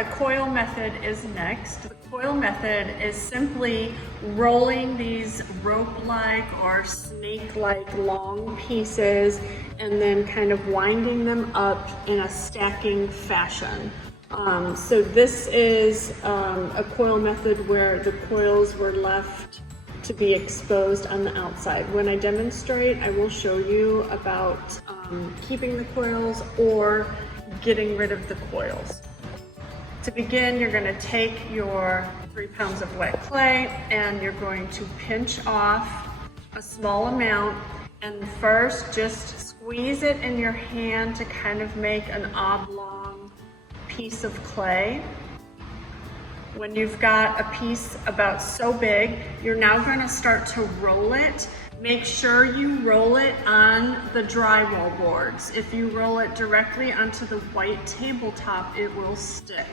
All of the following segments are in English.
the coil method is next. The coil method is simply rolling these rope-like or snake-like long pieces and then kind of winding them up in a stacking fashion. So this is a coil method where the coils were left to be exposed on the outside. When I demonstrate, I will show you about keeping the coils or getting rid of the coils. To begin, you're going to take your 3 pounds of wet clay and you're going to pinch off a small amount, and first just squeeze it in your hand to kind of make an oblong piece of clay. When you've got a piece about so big, you're now going to start to roll it. Make sure you roll it on the drywall boards. If you roll it directly onto the white tabletop, it will stick.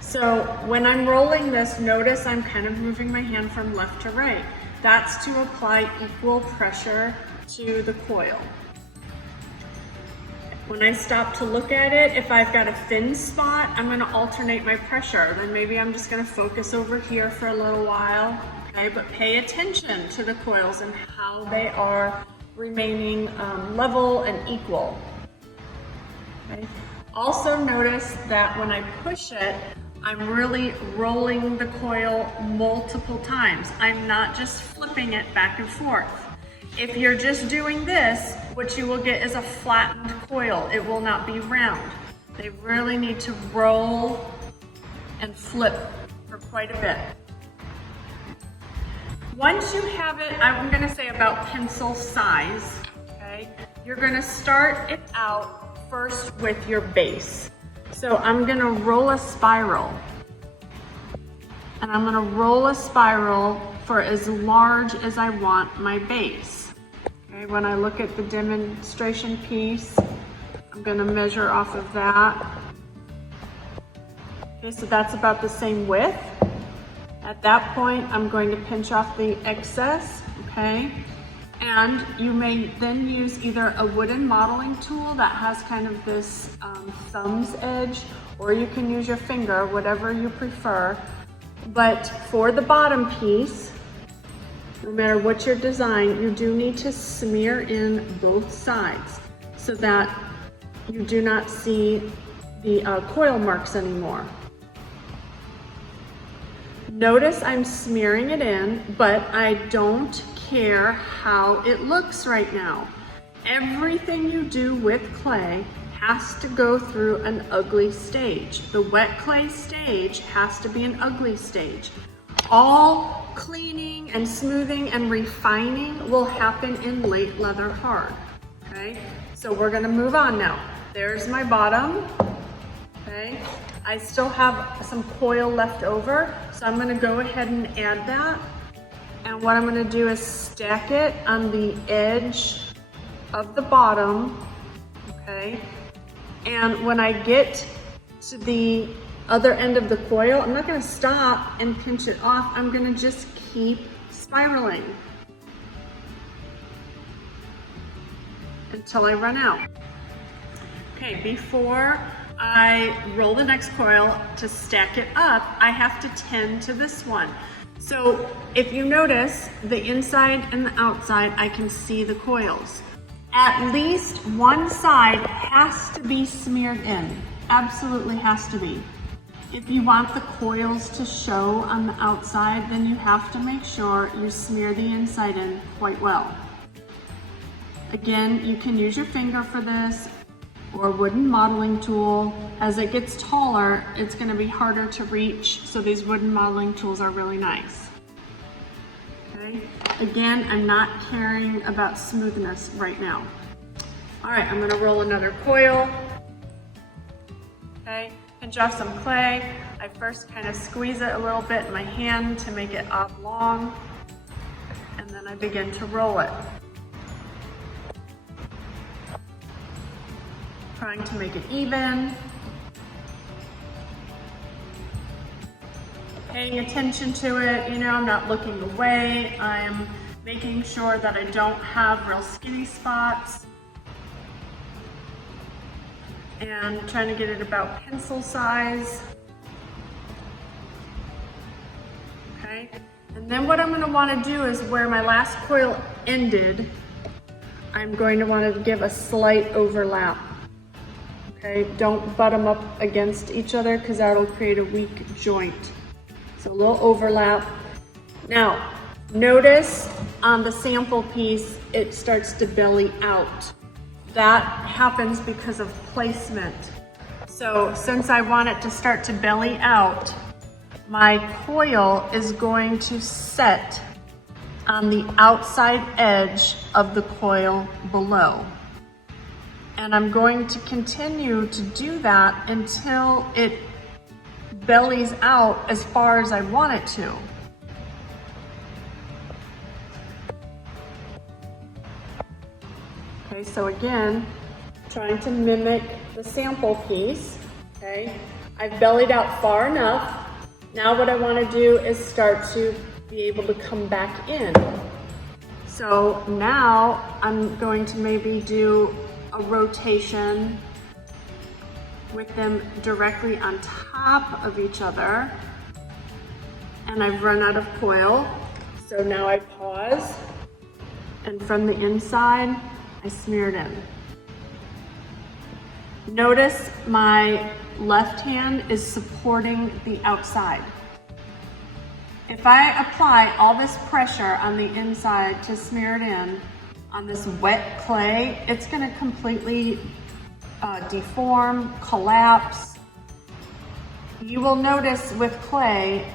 So when I'm rolling this, notice I'm kind of moving my hand from left to right. That's to apply equal pressure to the coil. When I stop to look at it, if I've got a thin spot, I'm going to alternate my pressure. Then maybe I'm just going to focus over here for a little while. Okay, but pay attention to the coils and how they are remaining level and equal. Okay. Also notice that when I push it, I'm really rolling the coil multiple times. I'm not just flipping it back and forth. If you're just doing this, what you will get is a flattened coil. It will not be round. They really need to roll and flip for quite a bit. Once you have it, I'm going to say about pencil size, okay? You're going to start it out first with your base. So I'm going to roll a spiral. And I'm going to roll a spiral for as large as I want my base. Okay, when I look at the demonstration piece, I'm going to measure off of that. Okay, so that's about the same width. At that point, I'm going to pinch off the excess, okay? And you may then use either a wooden modeling tool that has kind of this thumb's edge, or you can use your finger, whatever you prefer. But for the bottom piece, no matter what your design, you do need to smear in both sides so that you do not see the coil marks anymore. Notice I'm smearing it in, but I don't care how it looks right now. Everything you do with clay has to go through an ugly stage. The wet clay stage has to be an ugly stage. All cleaning and smoothing and refining will happen in late leather hard, okay? So we're gonna move on now. There's my bottom, okay? I still have some coil left over, so I'm gonna go ahead and add that. And what I'm gonna do is stack it on the edge of the bottom, okay? And when I get to the other end of the coil, I'm not gonna stop and pinch it off. I'm gonna just keep spiraling until I run out. Okay, before I roll the next coil to stack it up, I have to tend to this one. So if you notice, the inside and the outside, I can see the coils. At least one side has to be smeared in. Absolutely has to be. If you want the coils to show on the outside, then you have to make sure you smear the inside in quite well. Again, you can use your finger for this or a wooden modeling tool. As it gets taller, it's going to be harder to reach, so these wooden modeling tools are really nice. Okay. Again, I'm not caring about smoothness right now. All right, I'm going to roll another coil. Okay, pinch off some clay. I first kind of squeeze it a little bit in my hand to make it oblong, and then I begin to roll it. Trying to make it even. Paying attention to it, you know, I'm not looking away. I'm making sure that I don't have real skinny spots. and trying to get it about pencil size. Okay, and then what I'm going to want to do is where my last coil ended, I'm going to want to give a slight overlap. Okay, don't butt them up against each other because that'll create a weak joint. So a little overlap. Now, notice on the sample piece, it starts to belly out. That happens because of placement. So since I want it to start to belly out, my coil is going to set on the outside edge of the coil below. And I'm going to continue to do that until it bellies out as far as I want it to. Okay, so again, trying to mimic the sample piece, okay? I've bellied out far enough. Now what I want to do is start to be able to come back in. So now I'm going to maybe do a rotation with them directly on top of each other. And I've run out of coil. So now I pause, and from the inside, I smear it in. Notice my left hand is supporting the outside. If I apply all this pressure on the inside to smear it in on this wet clay, it's going to completely deform, collapse. You will notice with clay,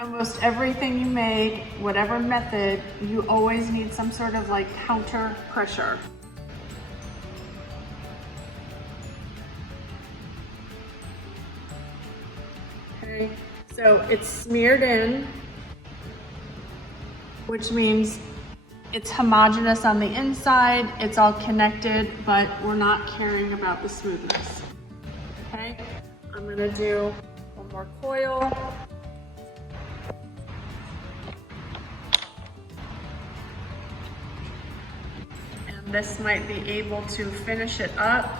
almost everything you make, whatever method, you always need some sort of like counter pressure. Okay, so it's smeared in, which means it's homogeneous on the inside, it's all connected, but we're not caring about the smoothness. Okay, I'm gonna do one more coil. And this might be able to finish it up.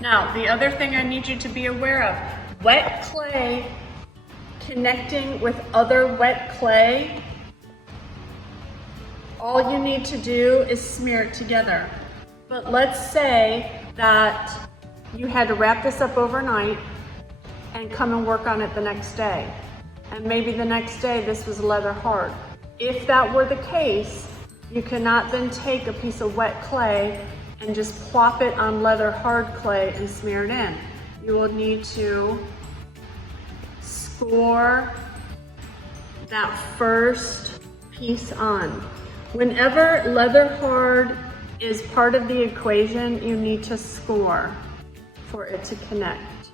Now, the other thing I need you to be aware of, wet clay connecting with other wet clay, all you need to do is smear it together. But let's say that you had to wrap this up overnight and come and work on it the next day. And maybe the next day this was leather hard. If that were the case, you cannot then take a piece of wet clay and just plop it on leather hard clay and smear it in. You will need to score that first piece on. Whenever leather hard is part of the equation, you need to score for it to connect.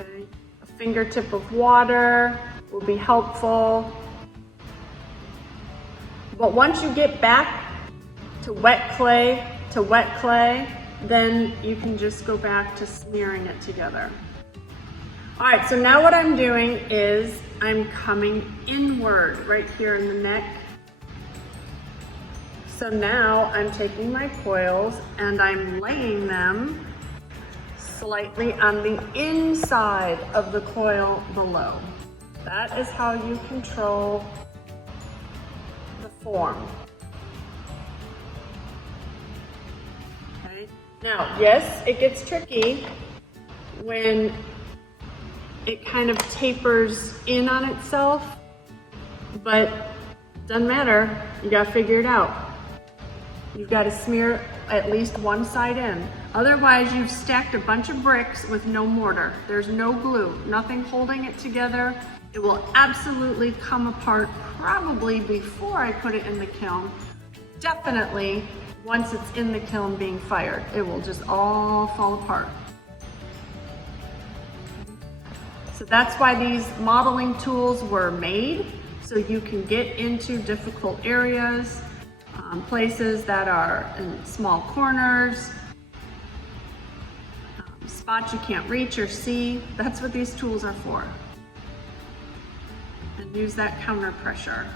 Okay? A fingertip of water will be helpful. But once you get back to wet clay, then you can just go back to smearing it together. All right, so now what I'm doing is I'm coming inward right here in the neck. So now I'm taking my coils and I'm laying them slightly on the inside of the coil below. That is how you control the form. Now, yes, it gets tricky when it kind of tapers in on itself, but doesn't matter, you gotta figure it out. You've gotta smear at least one side in. Otherwise, you've stacked a bunch of bricks with no mortar. There's no glue, nothing holding it together. It will absolutely come apart probably before I put it in the kiln. Definitely once it's in the kiln being fired, it will just all fall apart. So that's why these modeling tools were made, so you can get into difficult areas, places that are in small corners, spots you can't reach or see, that's what these tools are for. And use that counter pressure.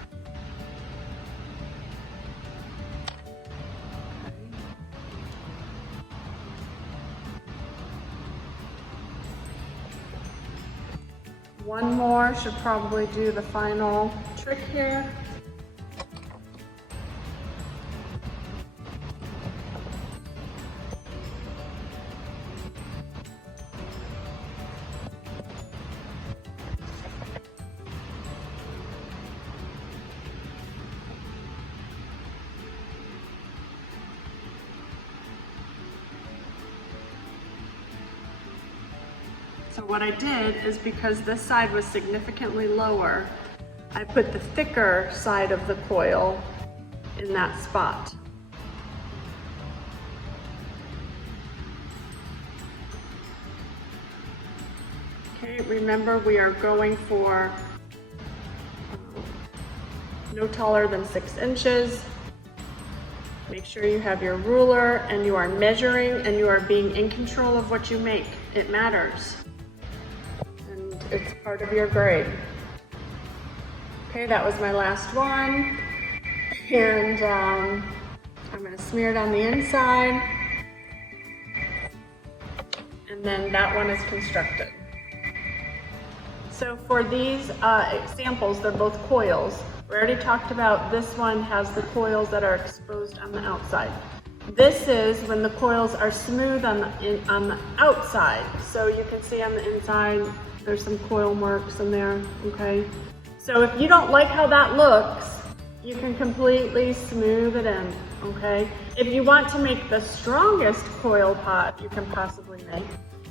One more should probably do the final trick here. So what I did is, because this side was significantly lower, I put the thicker side of the coil in that spot. Okay, remember we are going for no taller than 6 inches. Make sure you have your ruler and you are measuring and you are being in control of what you make. It matters. It's part of your grade. Okay, that was my last one. And I'm going to smear it on the inside. And then that one is constructed. So for these examples, they're both coils. We already talked about this one has the coils that are exposed on the outside. This is when the coils are smooth on the outside. So you can see on the inside, there's some coil marks in there, okay? So if you don't like how that looks, you can completely smooth it in, okay? If you want to make the strongest coil pot you can possibly make,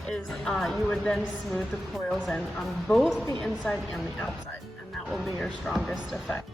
is you would then smooth the coils in on both the inside and the outside, and that will be your strongest effect.